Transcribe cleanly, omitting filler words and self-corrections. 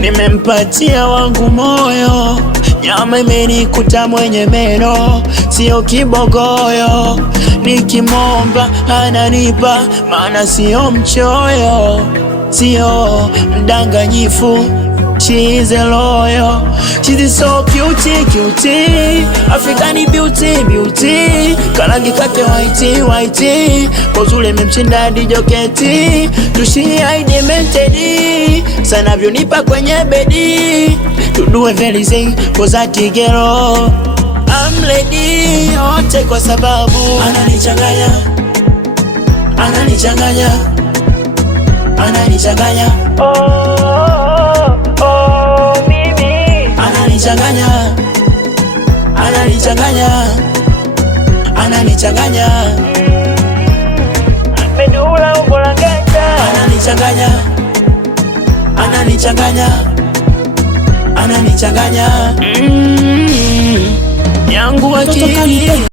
Nimempatia wangu moyo, nyama imenikuta mwenye meno, sio kibogoyo. Nikimomba ananipa, maana sio mchoyo, sio mdanganyifu. She is a loyal, she's so cute, African beauty, karangi kake white, kozule memchinda di joketi, tushiaide mentedi, sana vyonipa kwenye bedi, tudue everything for that girl. I'm ready, yote kwa sababu ananichanganya, ananichanganya, Medula umbolangeta, ananichanganya yangu akili.